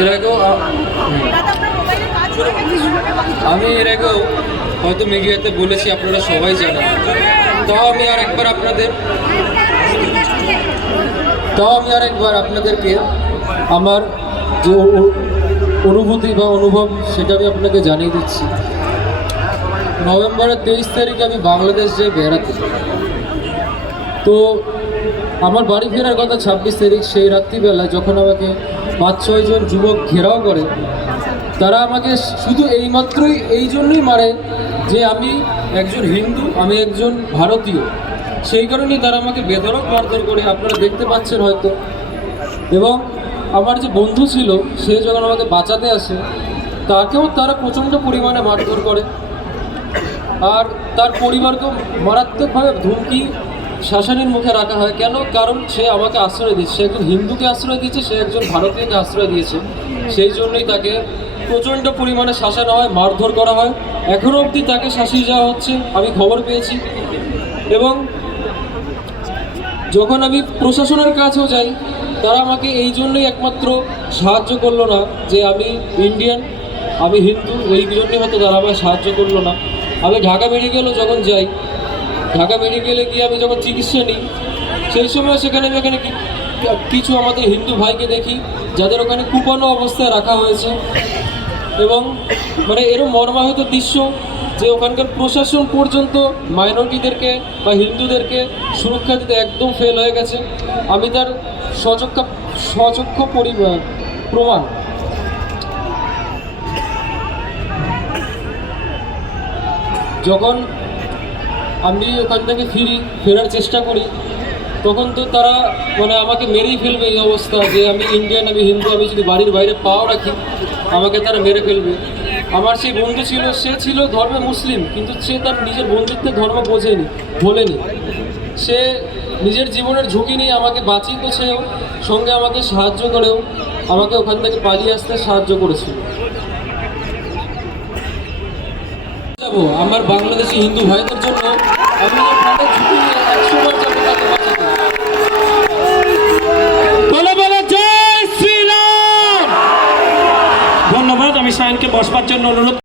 এর আগেও আমি এর আগেও হয়তো মিডিয়াতে বলেছি, আপনারা সবাই জানেন। তাও আমি আর একবার আপনাদের তাও আমি আর একবার আপনাদেরকে আমার যে অনুভূতি বা অনুভব, সেটা আমি আপনাকে জানিয়ে দিচ্ছি। নভেম্বরের তেইশ তারিখে আমি বাংলাদেশ যাই বেড়াতে। তো আমার বাড়ি ফেরার কথা ছাব্বিশ তারিখ সেই রাত্রিবেলা যখন আমাকে পাঁচ ছয়জন যুবক ঘেরাও করে, তারা আমাকে শুধু এইমাত্রই এই জন্যই মারে যে আমি একজন হিন্দু, আমি একজন ভারতীয়। সেই কারণেই তারা আমাকে বেধরক মারধর করে, আপনারা দেখতে পাচ্ছেন হয়তো। এবং আমার যে বন্ধু ছিল, সে যখন আমাকে বাঁচাতে আসে, তাকেও তারা প্রচণ্ড পরিমাণে মারধর করে। আর তার পরিবারকেও মারাত্মকভাবে ধুমকি শাসনের মুখে রাখা হয়। কেন? কারণ সে আমাকে আশ্রয় দিচ্ছে সে একজন হিন্দুকে আশ্রয় দিয়েছে, সে একজন ভারতীয়কে আশ্রয় দিয়েছে। সেই জন্যই তাকে প্রচণ্ড পরিমাণে শাসানো হয়, মারধর করা হয়। এখনও অবধি তাকে শাসিয়ে যাওয়া হচ্ছে, আমি খবর পেয়েছি। এবং যখন আমি প্রশাসনের কাছেও যাই, তারা আমাকে এই জন্যই একমাত্র সাহায্য করল না যে আমি ইন্ডিয়ান, আমি হিন্দু, এই জন্যই হয়তো তারা আমায় সাহায্য করল না। আমি ঢাকা মেডিকেলও যখন যাই ঢাকা মেডিকেলে গিয়ে আমি যখন চিকিৎসা নিই, সেই সময় সেখানে আমি এখানে কিছু আমাদের হিন্দু ভাইকে দেখি, যাদের ওখানে কুপানো অবস্থায় রাখা হয়েছে। এবং মানে এরম মর্মাহত দৃশ্য যে ওখানকার প্রশাসন পর্যন্ত মাইনরিটিদেরকে বা হিন্দুদেরকে সুরক্ষা দিতে একদম ফেল হয়ে গেছে। আমি তার সচক্ষ সচক্ষ পরি প্রমাণ। যখন আমি ওখান থেকে ফিরি ফেরার চেষ্টা করি। তখন তো তারা মানে আমাকে মেরেই ফেলবে এই অবস্থা যে আমি ইন্ডিয়ান আমি হিন্দু আমি যদি বাড়ির বাইরে পাও রাখি, আমাকে তারা মেরে ফেলবে। আমার সেই বন্ধু ছিল, সে ছিল ধর্মে মুসলিম, কিন্তু সে তার নিজের বন্ধুত্বের ধর্ম বোঝেনি বলেনি সে নিজের জীবনের ঝুঁকি নিয়ে আমাকে বাঁচিয়েছেও সঙ্গে আমাকে সাহায্য করেও, আমাকে ওখান থেকে পালিয়ে আসতে সাহায্য করেছিল। যাব আমার বাংলাদেশি হিন্দু ভাইদের জন্য আমি ধন্যবাদ আমি সায়নকে বসবার জন্য অনুরোধ